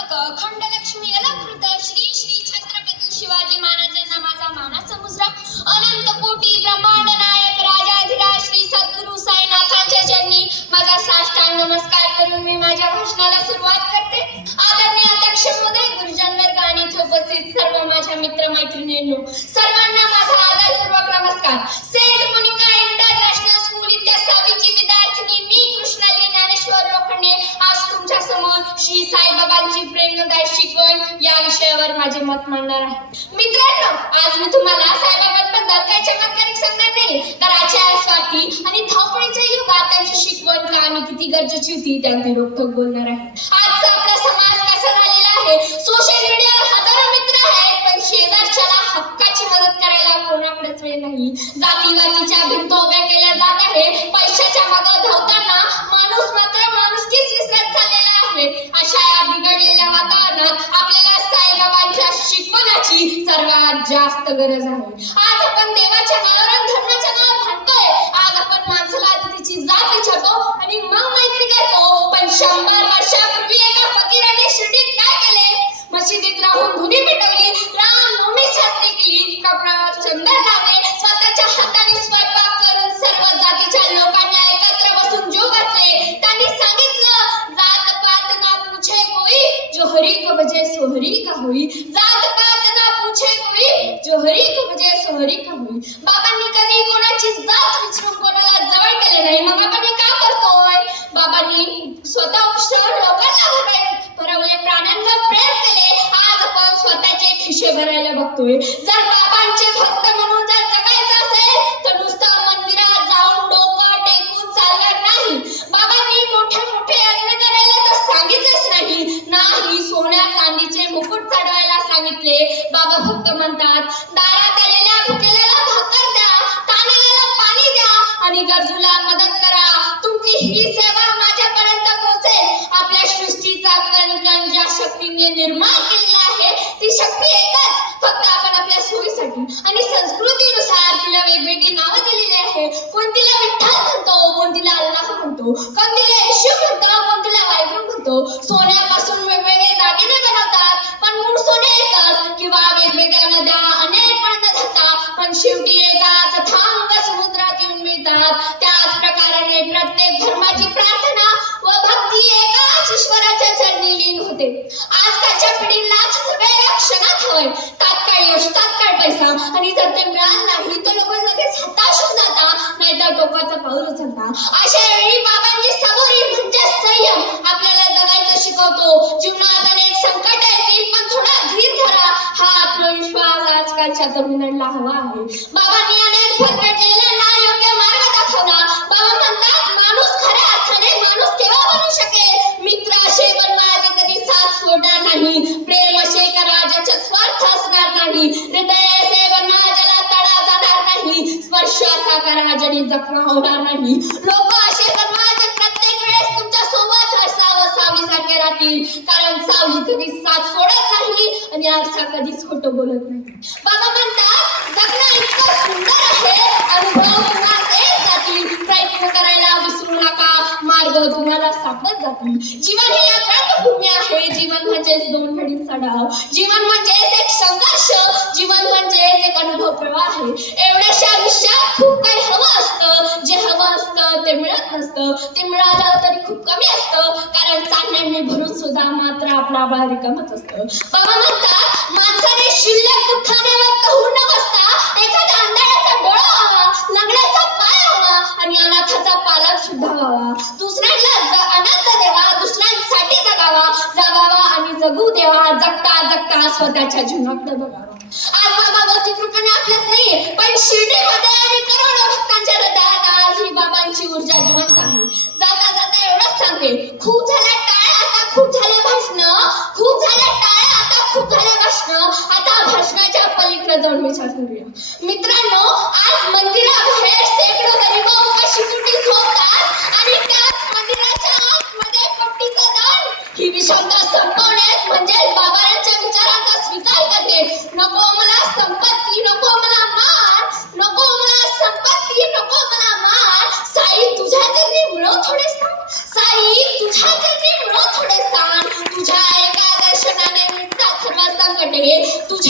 खंडलक्ष्मी अलंकृत श्री श्री छत्रपती शिवाजी महाराजांना माझा मानाचा मुजरा. अनंत कोटी ब्रह्मांड नायक राजाधिराज श्री सद्गुरु साईनाथांच्या चरणी माझा साष्टांग नमस्कार करून मी माझ्या भाषणाला सुरुवात करते. आदरणीय अध्यक्ष महोदय, गुरुजन वर्ग आणि इथे उपस्थित सर्व माझ्या मित्र मैत्रिणींनो, सर्वांना माझा आदरपूर्वक नमस्कार. सेंट मोनिका इंटरनॅशनल स्कूल इथल्या 6वीची विद्यार्थिनी मी कृष्णाली ज्ञानेश्वर लोखंडे आज तुमच्या समोर श्री साईबाबांची प्रेरणादायी शिकवण या विषयावर माझे मत मांडणार आहे. मित्रांनो, आज मी तुम्हाला साईबाबांबद्दल काही चमत्कारिक सांगणार नाही, तर आजच्या स्वार्थी आणि धावपळीच्या युगात त्यांची शिकवण का आणि किती गरजेची होती त्याची रोखोक बोलणार आहे. आजचा आपला समाज कसा झालेला आहे, सोशल मीडियावर हजारो मित्र आहेत, पण शेजारच्याला हक्काची मदत करायला कोणाकडेच वेळ नाही. जातीवातीच्या भिंत उभ्या केल्या जात आहे. पैशाच्या मागे धावताना माणूस मात्र माणुसकीच विसरत चाललेला आहे. अशा या बिघडलेल्या वातावरणात आपल्याला साईबाबांच्या शिकवणाची सर्वात जास्त गरज आहे. आज आपण देवाच्या नावावर आणि धर्माच्या नावावर भांडतोय. आज आपण माणसाला तिची जात विचारतो आणि मग मैत्री करतो. पण 100 वर्षापूर्वी एका फकीराने शिर्डीत काय केले? मशिदीत राहून धुनी पेटवली, रामनवमी साजरी केली, कपड्यावर चंदन लावले, स्वतःच्या हाताने स्वयंपाक करून सर्व जातीच्या लोकांना एकत्र बसून जेवू घातले. त्यांनी सांगितलं, जात पात ना पूछे कोई, जो हरी को बजे सोहरी का होई. जात पात ना पूछे कोई, जो हरी को बजे सोहरी का होई. बाबांनी कधी कोणाची जात विचारून कोणाला जवळ केले नाही. मग आपण हे का करतोय? बाबांनी स्वतः उपशावर लोकांना भरवले, प्राण्यांना प्रेम केले. आज आपण स्वतःचे खिशे भरायला बघतोय. जर बाबांचे भक्त म्हणून जर जगायचं असेल तर नुसतं मंदिरात जाऊन डोकं टेकून चालणार नाही. बाबांनी मोठे मोठे यज्ञ करायला तर सांगितलेच नाही, सोन्या चांदीचे मुकुट चढवायला सांगितले. बाबा फक्त म्हणतात, दारात आलेल्या भुकेल्याला भाकर द्या, ताणलेल्याला पाणी द्या आणि गरजूला मदत करा. तुमची ही सेवा माझ्यापर्यंत पोहोचेल. आपल्या सृष्टीचा कण ज्या शक्तीने निर्माण केलेला आहे ती शक्ती एकच, फक्त आपण आपल्या सोयीसाठी आणि संस्कृतीनुसार तिला वेगवेगळी नावं दिलेली आहे. कोण तिला विठ्ठल म्हणतो, कोण तिला अल्लाह म्हणतो, कोण तिला येशू म्हणतो, कोण तिला वाहेगुरु म्हणतो. सोन्यापासून वेगवेगळे दागिने बनवतात, पण मूळ सोने एकच. किंवा वेगवेगळ्या नद्या अनेक पळत जातात, पण शेवटी एकाच थांग समुद्रात येऊन मिळतात. त्याच प्रकारे प्रत्येक धर्माची प्रार्थना व भक्ती एकाच ईश्वराच्या चरणी लीन होते. आजकालच्या पिढीला सगळ्या क्षणात हवंय, तात्काळ यश, तात्काळ पैसा, आणि जर ते मिळालं नाही तर लोक लगेच हताश होऊन जातात, नाहीतर टोकाचं पाऊल उचलतात. अशा वेळी बाबांची सबुरी म्हणजे संयम आपल्याला जगायचं शिकवतो. जीवनात अनेक संकट येतील, पण थोडा धीर धरा, हा आत्मविश्वास आजकालच्या तरुणांना हवा आहे. बाबांनी अनेक भरकटलेल्यांना योग्य मार्ग दाखवला. बाबा म्हणतात, माणूस खऱ्या अर्थाने माणूस केव्हा बनू शकेल? मित्र असे बनवा जे कधी साथ सोडणार नाही, प्रेम असे करा ज्याचा स्वार्थ असणार नाही, हृदय असे बनवा ज्याला तडा जाणार नाही, स्पर्श असा करा ज्याने जखमा होणार नाही, लोक असे बनवा जे प्रत्येक वेळेस तुमच्या सोबत सावलीसारखे राहतील, कारण सावली कधी साथ सोडत नाही आणि आरसा कधीच खोटं बोलत नाही. बाबा म्हणतात, जगणं इतकं सुंदर आहे, अनुभव तुम्हाला येत जातील, प्रयत्न करायला विसरू नका, मार्ग तुम्हाला सापडत जातील. जीवन ही एक रंगभूमी आहे. जीवन म्हणजेच 2 घडींचा डाव, जीवन म्हणजेच एक संघर्ष, जीवन म्हणजेच एक अनुभव प्रवाह आहे. एवढ्याशा आयुष्यात खूप काही हवं असतं, जे हवं असतं ते मिळत नसतं, ते मिळालं तरी खूप कमी असतं, कारण चांगल्याने भरून सुद्धा मात्र आपला आभार रिकामच असतं. बाबा म्हणतात, माणसाने शिल्लक दुःखाने व्यक्त होऊन न बसता एखाद्या अंधाराचा डोळा व्हावा, लंगड्याचा पाय व्हावा आणि अनाथाचा पालक सुद्धा व्हावा. दुसऱ्यांना आनंद देवा, दुसऱ्यांसाठी जगावा आणि जगू देवा. जगता जगता स्वतःच्या जीवनाकडे बघावा. आज बाबा भौतिक रूपाने आपल्यात नाहीये, पण शिर्डीमध्ये आणि करोडो भक्तांच्या हृदयात आज ही बाबांची ऊर्जा जिवंत आहे. जाता जाता एवढंच सांगते, खूप झाल्या टाळ्या, आता खूप झाले भाषण, खूप झाल्या टाळ्या, आता खूप झाले भाषण. आता भाषणाच्या पलीकडे जाऊन विचार करूया. मित्रांनो, आज मंदिराबाहेर शेकडो गरीब उपाशी पोटी झोपतात आणि त्याच मंदिराच्या आतमध्ये कोटीचं दान ही विषमता संपवण्यास म्हणजे बाबांच्या विचारांचा स्वीकार करते. नको मला संपत्ती, नको मला मान, नको मला संपत्ती, नको मला मान. साई तुझ्या चरणी मिळो थोडे स्थान, साई तुझ्या चरणी मिळो थोडे स्थान. तुझ्या एकादशी आहे तुझ्या